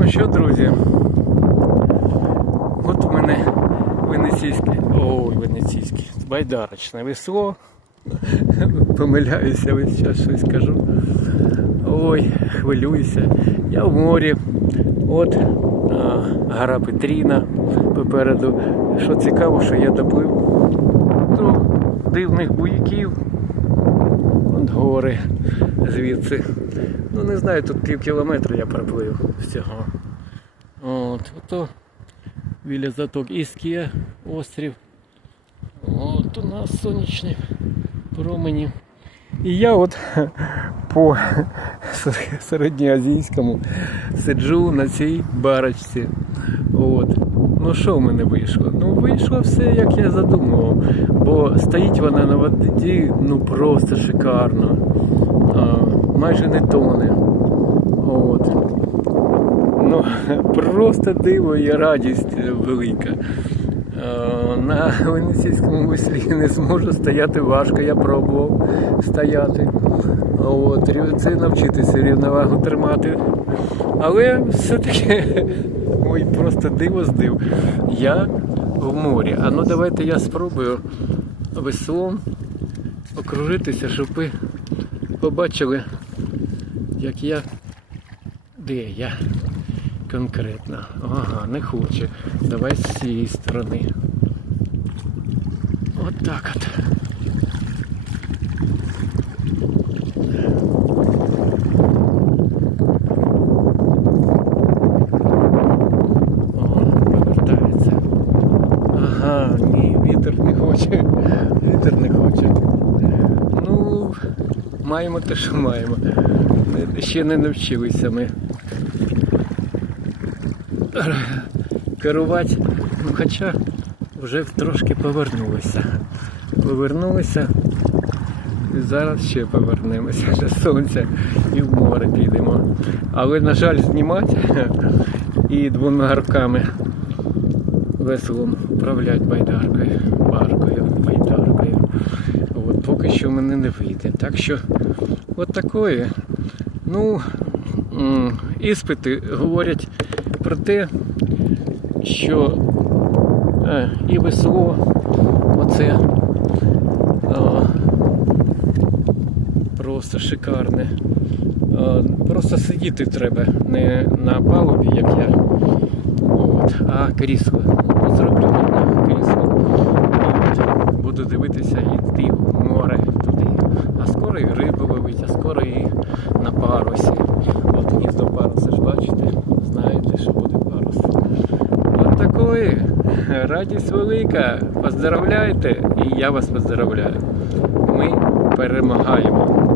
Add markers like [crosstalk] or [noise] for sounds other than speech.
Ну що, друзі? От у мене венеційське, ой, венеційське, байдарочне весло. Помиляюся, весь час щось кажу. Ой, хвилююся. Я в морі. От а, гора Петріна попереду. Що цікаво, що я доплив до дивних буйків. От гори звідси. Ну не знаю, тут пів кілометра я проплив всього. От, ото біля заток Іскія острів. От у нас сонячні промені. І я от [laughs] по середньоазійському сиджу на цій барочці. От. Ну що в мене вийшло? Ну вийшло все, як я задумував. Бо стоїть вона на воді ну просто шикарно. А, майже не тоне. От. Ну, [laughs] просто диво і радість велика. На венеційському веслі не зможу стояти важко, я пробував стояти. От, це навчитися рівновагу тримати. Але все-таки [laughs] ой, просто диво здив. Я в морі. А ну давайте я спробую веслом окружитися, щоб ви побачили, як я. Де я? Конкретно. Ага, не хоче. Давай з цієї сторони. От так от. О, повертається. Ага, ні, вітер не хоче. Вітер не хоче. Ну, маємо те, що маємо. Ще не навчилися ми керувати. Ну, хоча вже трошки повернулися. Повернулися. І зараз ще повернемося до сонця і в море підемо. Але, на жаль, знімати [laughs] і двома руками веселом управляти байдаркою, баркою, байдаркою. От, поки що мене не вийде. Так що от такої. Ну, іспити говорять про те, що е, і весело, оце а, просто шикарне. А, просто сидіти треба не на палубі, як я, а крісло. Зроблю одне крісло. Буду дивитися і йти в море туди. А скоро і рибу ловить, а скоро і на парусі. От гніздо паруса ж бачите, знаєте, що буде парус. От такої радість велика. Поздравляйте і я вас поздравляю. Ми перемагаємо.